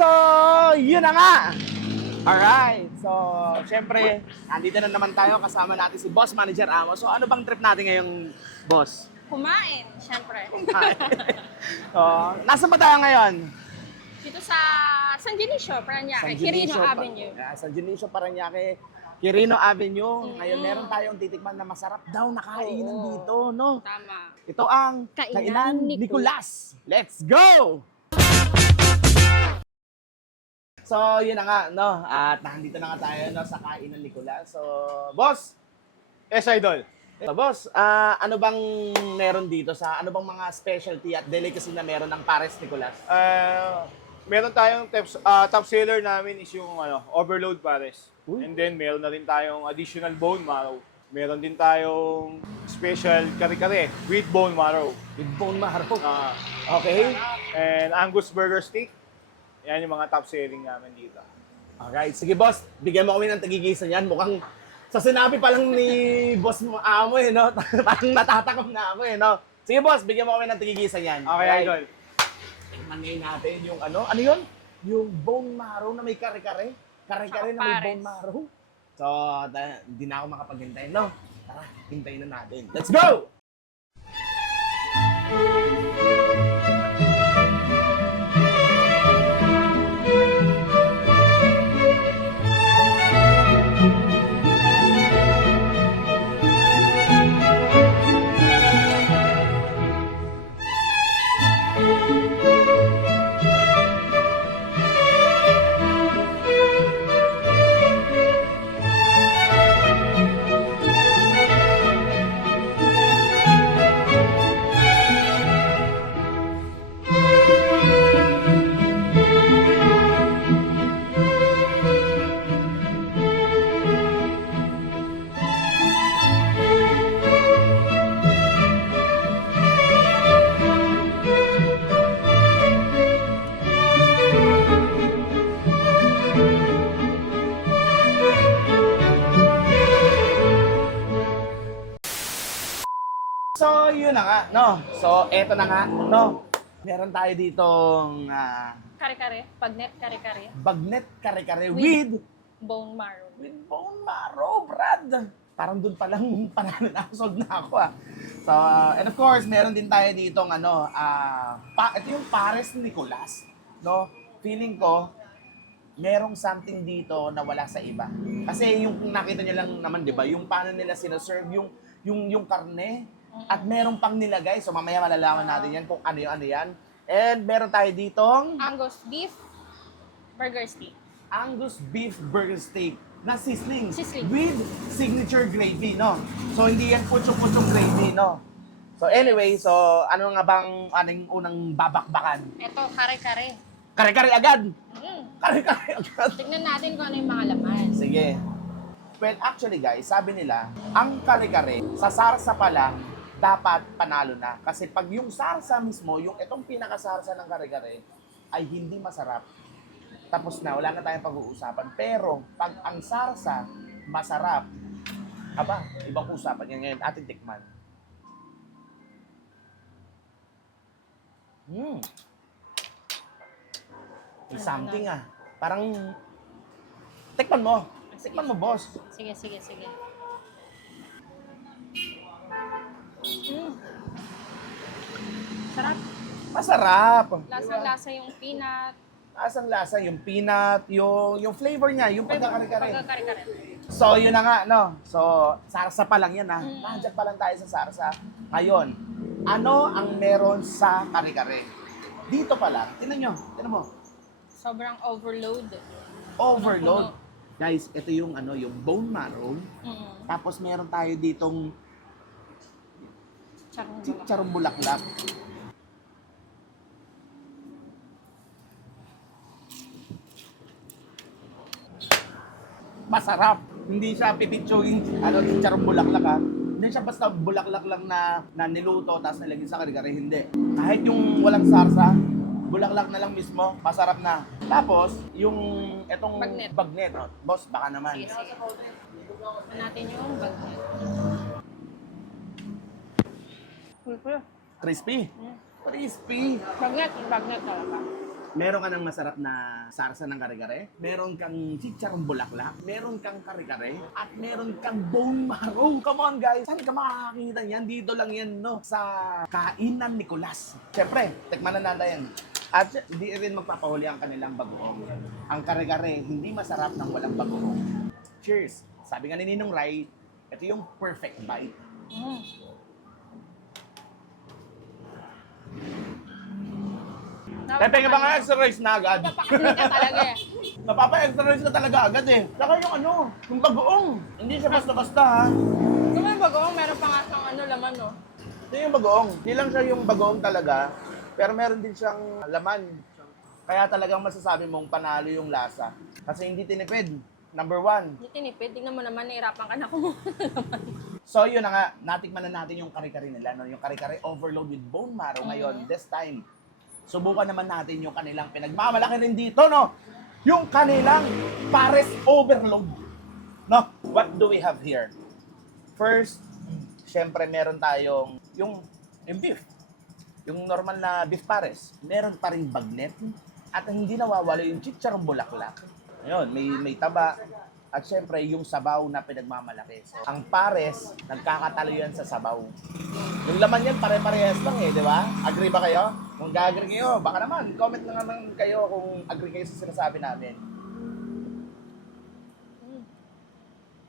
So, yun na nga. Alright. So, syempre, nandito na naman tayo. Kasama natin si Boss Manager Amos. So, ano bang trip natin ngayong boss? Kumain, syempre. So, nasa ba tayo ngayon? Dito sa San Dionisio, Parañaque, Quirino Avenue. San Dionisio, Parañaque, Quirino Avenue. Ngayon, meron tayong titikman na masarap daw na kainan Oo. dito, no? Tama. Ito ang Kainan Kainan ni Nicolas. Let's go! So, yun na nga, no? At nandito na nga tayo no, sa Kainan Nicolas. So, boss! Yes, idol. So, boss, ano bang meron dito sa, ano bang mga specialty at delicacy na meron ng Pares Nicolas? Meron tayong top seller namin is yung overload pares. Uy. And then meron na rin tayong additional bone marrow. Meron din tayong special kare-kare with bone marrow. With bone marrow. Ah, Okay. and Angus burger steak. Yan yung mga top selling namin dito. Alright, sige boss, bigyan mo kami ng tagigisa niyan. Mukhang sa sinabi pa lang ni boss mo amo no? Parang natatakam na ako no? Sige boss, bigyan mo kami ng tagigisa niyan. Okay, Alright. idol. Tingnan ngayon natin yung ano yun? Yung bone marrow na may kare-kare. Kare-kare na may Pares. bone marrow. So, hindi na ako makapaghintay, no? Tara, hintayin na natin. Let's go! So, yun na nga, no? So, eto na nga, no? Meron tayo ditong Kare-kare, pagnet kare-kare, bagnet kare-kare With- with bone marrow. bone marrow, Brad. Parang doon pa lang panalo na ako, sold na ako So, and of course, meron din tayo ditong ito yung Pares Nicolas, no? Feeling ko, merong something dito na wala sa iba. Kasi yung nakita nyo lang naman, di ba? Yung paano nila sinaserve, yung karne, at merong pang nilagay. So, mamaya malalaman natin yan kung ano yan. And meron tayo ditong Angus beef, burger steak. Angus beef burger steak na sizzling, Sizzling. with signature gravy, no? So, hindi yan putsong-putsong gravy, no? So, anyway, so, ano nga bang anong unang babakbakan? Ito, kare-kare. Kare-kare agad! Mm. Kare-kare agad! Tignan natin kung ano yung mga laman. Sige. Well, actually guys, sabi nila, ang kare-kare, sa sarsa pa lang, dapat panalo na. Kasi pag yung sarsa mismo, yung itong pinakasarsa ng kare-kare, ay hindi masarap, tapos na, wala na tayong pag-uusapan. Pero, pag ang sarsa, masarap, aba, ibang usapan yan ngayon. Ating tikman. May something Parang, tikman mo. Tikman mo, boss. Sige. Sarap. Masarap. Lasang-lasa yung peanut. Lasang-lasa yung peanut, yung flavor niya, yung pagkakare-kare. Pagka-kare-kare. So, yun na nga, no? So, sarsa pa lang yan, Nandiyan pa lang tayo sa sarsa. Ngayon, ano ang meron sa kare-kare? Dito pa lang, tinan mo. Sobrang overload. Overload. Guys, ito yung yung bone marrow. Mm. Tapos meron tayo ditong Charong chicharong bulaklak. Masarap. Hindi siya pipitsuging chicharong bulaklak Hindi siya basta bulaklak lang na niluto tapos nilagyan sa kare-kare. Hindi. Kahit yung walang sarsa, bulaklak na lang mismo, masarap na. Tapos, yung etong bagnet. Boss, baka naman. Sige. Tignan natin yung bagnet. Crispy. Crispy. Bagnet talaga. Meron ka ng masarap na sarsa ng kare-kare, meron kang chicharong bulaklak, meron kang kare-kare, at meron kang bone marrow. Come on guys, saan ka makakakita yan? Dito lang yan, no? Sa Kainan ni Kulas. Siyempre, tikman na natin yan. At hindi rin magpapahuli ang kanilang bagoong. Ang kare-kare, hindi masarap ng walang bagoong. Cheers! Sabi nga ni Ninong Rai, ito yung perfect bite. Mm. Pepe, ka ba nga exercise na agad? Napakakinig ka talaga eh. Napapa-exercise ka talaga agad eh. Saka yung ano, yung bagoong. Hindi siya basta-basta ha. Kung may bagoong, meron pa nga siyang ano, laman, no? Ito yung bagoong. Hindi lang siya yung bagoong talaga, pero meron din siyang laman. Kaya talagang masasabi mong panalo yung lasa. Kasi hindi tinipid. Number 1. Hindi tinipid. Tingnan mo naman, nahirapan ka na kumuha ng laman. So yun na nga, natikman na natin yung kare-kare nila. No? Yung kare-kare overload with bone marrow ngayon, this time. Subukan naman natin yung kanilang pinagmamalaki rin dito, no? Yung kanilang pares overload. No? What do we have here? First, syempre meron tayong yung beef. Yung normal na beef pares. Meron pa rin bagnet. At hindi nawawala yung chicharong bulaklak. Ayun, may taba. At syempre, yung sabaw na pinagmamalaki. So, ang pares, nagkakatalo yan sa sabaw. Yung laman yan, pare-parehas lang eh, di ba? Agree ba kayo? Kung ga-agree kayo, baka naman, comment na naman kayo kung agree kayo sa sinasabi namin.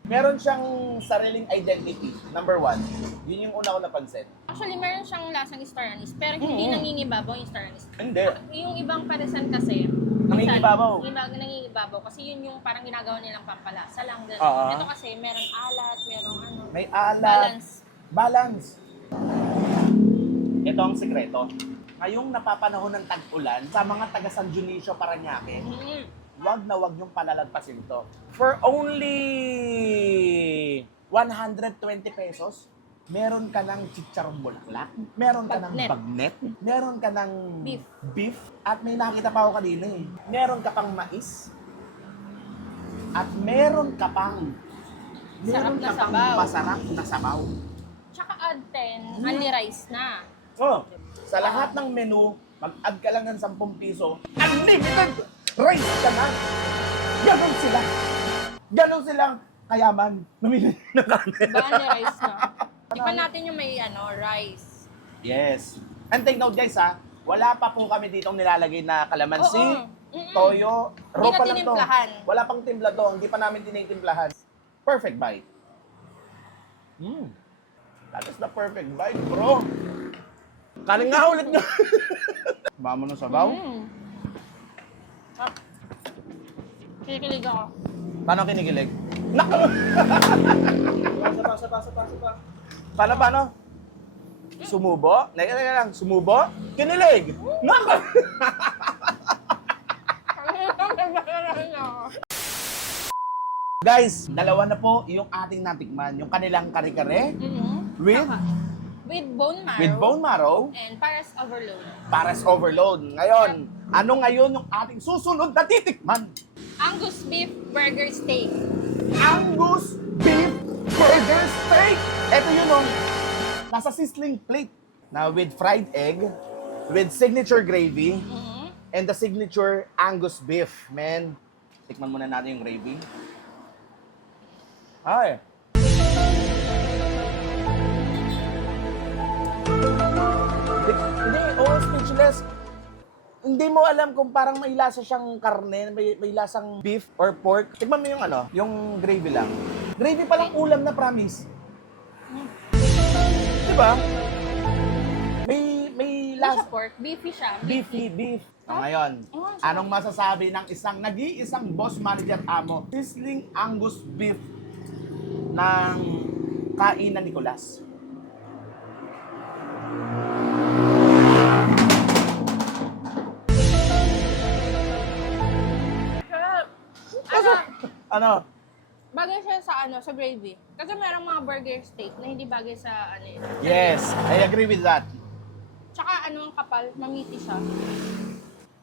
Meron siyang sariling identity. Number 1. Yun yung una ko napansin. Actually, meron siyang lasang star anise, pero hindi nangingibabaw yung star anise. Hindi. Yung ibang paresan kasi, Nangingibabaw. nangingibabaw kasi yun yung parang ginagawa nilang pampalasa lang. Ganun. Oo. Ito kasi, meron alat, merong ano, May alat. balance. Balance. Ito ang sekreto. Ngayong napapanahon ng tag-ulan, sa mga taga San Dionisio, Parañaque, wag na wag yung palalagpasin to. For only 120 pesos, meron ka ng chicharong bulaklak, meron ka ng bagnet, meron ka ng beef, at may nakita pa ako kanina eh. Meron ka pang mais, at meron ka pang masarap na sabaw. Tsaka add 10, only rice na. So, sa lahat ng menu, mag-add ka lang ng 10 piso, unlimited rice ka na. Ganon sila. Ganon silang kayaman. Namili ng kanin. Diba only rice na? Tikman natin yung may rice. Yes. And take note guys ha, wala pa po kami ditong nilalagay na kalamansi, Oo. toyo, Hindi raw na pa lang to. tinimplahan. Wala pang timpla to, hindi pa namin tinitimplahan. Perfect bite. That is the perfect bite, bro. Kanin nga ulit nga. Bama ng sabaw. Kinikilig ako. Paano kinikilig? Naku! Paano? Sumubo? Neka lang, sumubo? Kinilig! Naku! Guys, dalawa na po yung ating natikman. Yung kanilang kare-kare with With bone marrow. bone marrow, And pares overload. pares overload. Ngayon, ano ngayon yung ating susunod na titikman? Angus beef burger steak. Angus beef burger steak. Ito yun oh. Nasa sizzling plate na with fried egg, with signature gravy, and the signature Angus beef. Man, tikman muna natin yung gravy. Ay. Hindi, speechless. Hindi mo alam kung parang may lasa siyang karne, may lasang beef or pork. Tikman mo yung yung gravy lang. Gravy palang ulam na, promise. Diba? May Hindi siya lasa. pork, beefy siya. Beef. Ngayon, anong masasabi ng nag-iisang boss manager amo? Sizzling Angus beef ng Kainan ni Kulas. Ano? Bagay siya sa gravy. Kasi merong mga burger steak na hindi bagay sa Yes, I agree with that. Tsaka ang kapal, mamiti siya.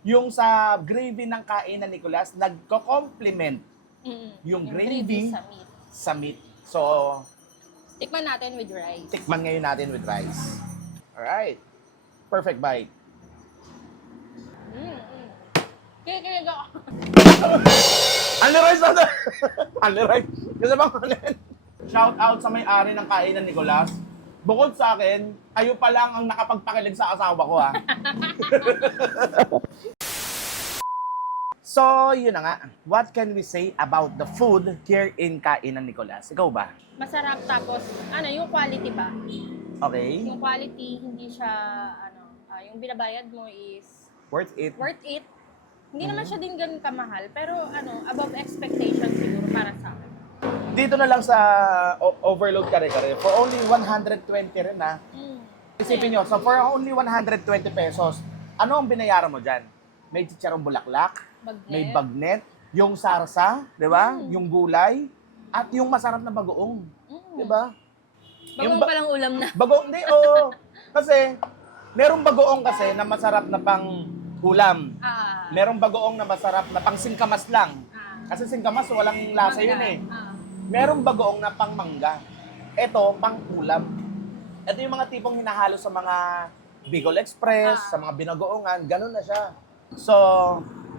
Yung sa gravy ng Kainan ni Kulas, nagko-complement yung gravy sa meat. sa meat. So, Tikman natin with rice. tikman ngayon natin with rice. Alright. Perfect bite. Kinikilig ako. Only rice na Only rice. Kasi bang ano yan? Shout out sa may-ari ng kainan Nicolas. Bukod sa akin, kayo pa lang ang nakapagpakilig sa asawa ko ha. So, yun na nga. What can we say about the food here in Kainan Nicolas? Ikaw ba? Masarap tapos, yung quality ba? Okay. Yung quality, hindi siya, yung binabayad mo is Worth it. worth it. Hindi naman siya din ganun kamahal, pero above expectation siguro para sa akin. Dito na lang sa Overload Kare-Kare. For only 120 rin ha. Isipin nyo, so for only 120 pesos, ano ang binayaran mo dyan? May chicharong bulaklak, Bagnet. may bagnet, yung sarsa, di ba? Yung gulay, at yung masarap na bagoong. Di ba? Bagong ba- palang ulam na. Bagoong, hindi, oo. Kasi, merong bagoong kasi na masarap na pang ulam. Merong bagoong na masarap na pang singkamas lang. Kasi singkamas, walang lasa yun eh. Merong bagoong na pang mangga. Ito, pang ulam. Ito yung mga tipong hinahalo sa mga Bicol Express, sa mga binagoongan, ganun na siya. So,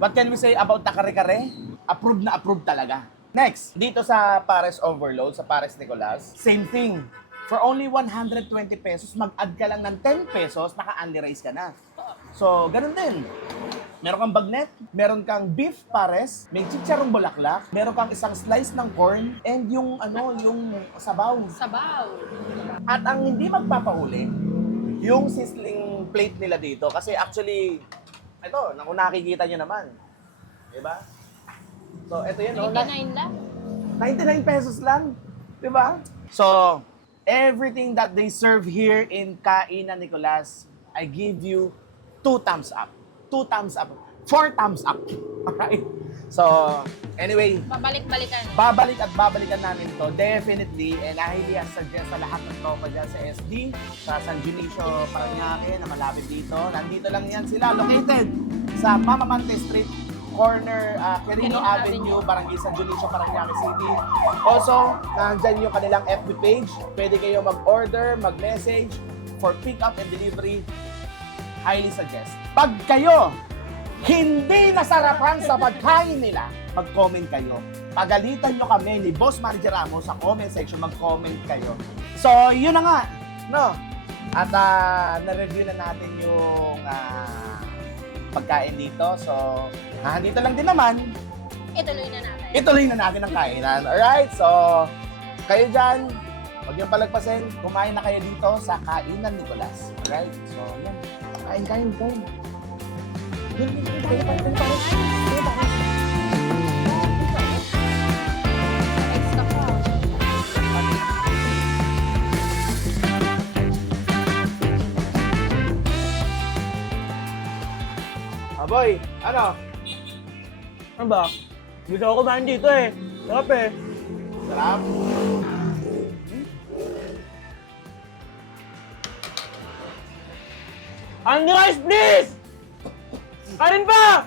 what can we say about the kare-kare? Approved na approved talaga. Next, dito sa Pares Overload, sa Pares Nicolas, same thing. For only 120 pesos, mag-add ka lang ng 10 pesos, naka-unli rice ka na. So, ganun din. Meron kang bagnet, meron kang beef pares, may chicharong bulaklak, meron kang isang slice ng corn, and yung yung sabaw. Sabaw. At ang hindi magpapahuli, yung sizzling plate nila dito. Kasi actually, ito, kung nakikita nyo naman. Diba? So, ito yun. 99 lang. 99 pesos lang. Diba? So, everything that they serve here in Kainan Nicolas, I give you 2 thumbs up. 2 thumbs up. 4 thumbs up. Alright? So, anyway, Babalik-balikan. babalik at babalikan namin to definitely, and I highly suggest sa lahat ng tropa dyan sa SD, sa San Dionisio, Parañaque, na malapit dito. Nandito lang yan sila, located sa Mama Mante Street, corner Quirino Avenue, Barangay San Dionisio, Parañaque City. Also, nandyan yung kanilang FB page. Pwede kayo mag-order, mag-message for pick-up and delivery. Highly suggest. Pag kayo hindi nasarapan sa pagkain nila, mag-comment kayo. Pagalitan nyo kami ni Boss Manager Ramos sa comment section, mag-comment kayo. So, yun na nga, no? At na-review na natin yung pagkain dito. So, dito lang din naman, Ituloy na natin. ituloy na natin ang kainan. Alright? So, kayo dyan, huwag niyong palagpasin, kumain na kayo dito sa Kainan Nicolas. Alright? So, yan. Kain. Extra pa. Boy, ano? Ano ba? Gusto ko kumain dito eh. Sarap eh. Sarap. Ang rice, please! Kanin pa!